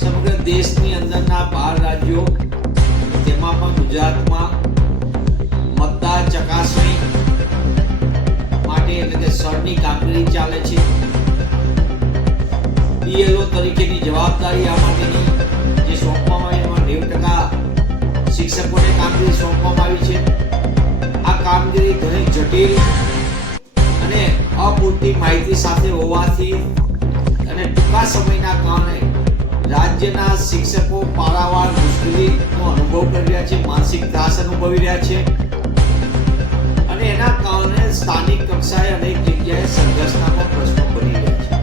સમગ્ર દેશની અંદરના 12 રાજ્યો તેમાં પણ ગુજરાતમાં મતદાર ચકાસણી માટે એટલે કે સળની કામગીરી ચાલે છે. BLO તરીકેની જવાબદારી આ માટેની જે સોંપવામાં આવી એમાં 90% શિક્ષકોને કામગીરી સોંપવામાં આવી છે. આ કામગીરી ઘણી જટિલ અને અપૂરતી માહિતી સાથે હોવાથી અને ટૂંકા સમયના કારણે રાજ્યના શિક્ષકો પારાવાર મુશ્કેલીનો અનુભવ કરી રહ્યા છે, માનસિક ત્રાસ અનુભવી રહ્યા છે અને એના કારણે સ્થાનિક કક્ષાએ અનેક જગ્યાએ સંઘર્ષના પણ પ્રશ્નો બની રહ્યા છે.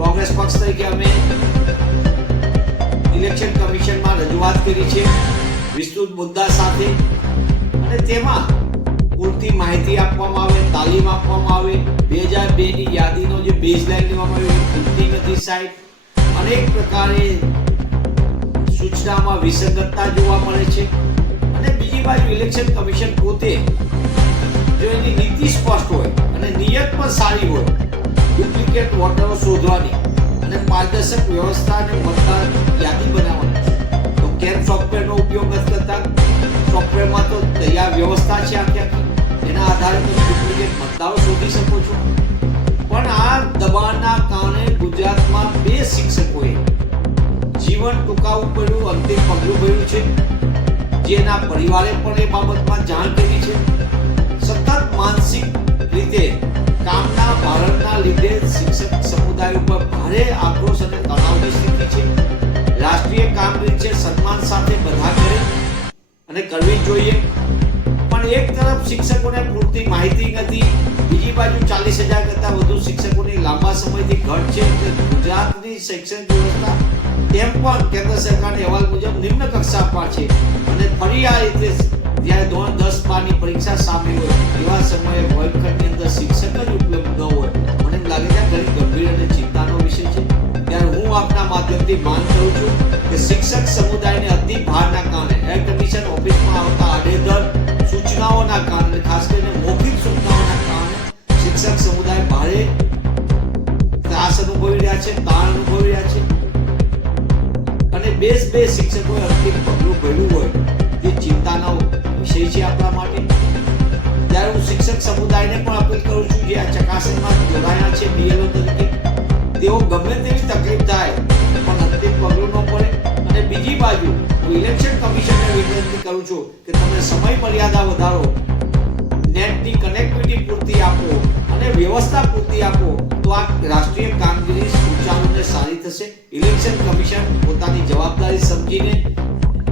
કોંગ્રેસ પક્ષ તરીકે અમે ઇલેક્શન કમિશનમાં રજૂઆત કરી છે વિસ્તૃત મુદ્દા સાથે અને તેમાં પૂરતી માહિતી આપવામાં આવે, તાલીમ આપવામાં આવે. 2002 ની યાદીનો જે બેઝલાઈન લેવામાં આવ્યો એ પૂરતી નથી સાહેબ. અનેક પ્રકારે સૂચનામાં વિસંગતતા જોવા મળે છે અને બીજી બાજુ ઇલેક્શન કમિશન પોતે જો એની નીતિ સ્પષ્ટ હોય અને નિયત પણ સારી હોય ડુપ્લિકેટ વોટરો શોધવાની અને પારદર્શક વ્યવસ્થા અને મતદાર યાદી બનાવવાની તો કેમ સોફ્ટવેરનો ઉપયોગ નથી કરતા? સોફ્ટવેરમાં તો તૈયાર વ્યવસ્થા છે આખી, એના આધારે તમે ડુપ્લિકેટ મતદારો શોધી શકો છો. પણ આ દબાણના કારણે ગુજરાતમાં 2 શિક્ષકોએ જીવન ટૂંકાવવું પડ્યું, અંતિમ પગલું ભર્યું છે. જેના પરિવારે પણ એ બાબતમાં જાણ કરી છે. સતત માનસિક રીતે કામના ભારણના લીધે શિક્ષક સમુદાય ઉપર ભારે આક્રોશ અને તણાવની સ્થિતિ છે. રાષ્ટ્રીય કામગીરી છે, સન્માન સાથે બધા કરે અને કરવી જોઈએ. પણ એક તરફ શિક્ષકોને પૂરતી માહિતી નથી, બીજી બાજુ 40,000 કરતા વધુ શિક્ષકોની લાંબા સમયથી ઘટ છે. ગુજરાતની શૈક્ષણિક વ્યવસ્થા તેમ પણ કેન્દ્ર સરકારના અહેવાલ મુજબ નિમ્ન કક્ષા પર છે અને ફરી આ રીતે જ્યારે ધોરણ 10-12 ની પરીક્ષા સામે હોય એવા સમયે વર્ગખંડની અંદર શિક્ષક જ ઉપલબ્ધ ન હોય, મને એમ લાગે છે ઘણી ગંભીર અને ચિંતાનો વિષય છે. ત્યારે હું આપના માધ્યમથી માંગ કરું છું કે શિક્ષક સમુદાયને અતિ ભારના કારણે એર કન્ડિશન ઓફિસમાં આવતા આડેધડ સૂચનાઓના કારણે, ખાસ કરીને મૌખિક સૂચનાઓના કારણે શિક્ષક સમુદાય ભારે ત્રાસ અનુભવી રહ્યા છે, તાણ અનુભવી રહ્યા છે અને બે શિક્ષકોએ અંતિમ પગલું ભર્યું હોય તે ચિંતાનો વિષય છે આપણા માટે. ત્યારે હું શિક્ષક સમુદાયને પણ અપીલ કરું છું જે આ ચકાસણીમાં જોડાયા છે BLO તરીકે, તેઓ ગમે તેવી તકલીફ થાય પણ અંતિમ પગલું ન પડે. અને બીજી બાજુ હું ઇલેક્શન કમિશનને વિનંતી કરું છું કે તમે સમય મર્યાદા વધારો, નેટની કનેક્ટિવિટી પૂરતી આપો અને વ્યવસ્થા પૂરતી આપો તો આ રાષ્ટ્રીય કામગીરી સુચારુ અને સારી થશે. ઇલેક્શન કમિશન પોતાની જવાબદારી સમજીને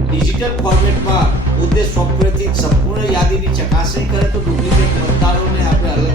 ડિજિટલ ફોર્મેટમાં પોતે સોફ્ટવેરથી સંપૂર્ણ યાદીની ચકાસણી કરે તો ડુપ્લિકેટ મતદારોને આપણે અલગ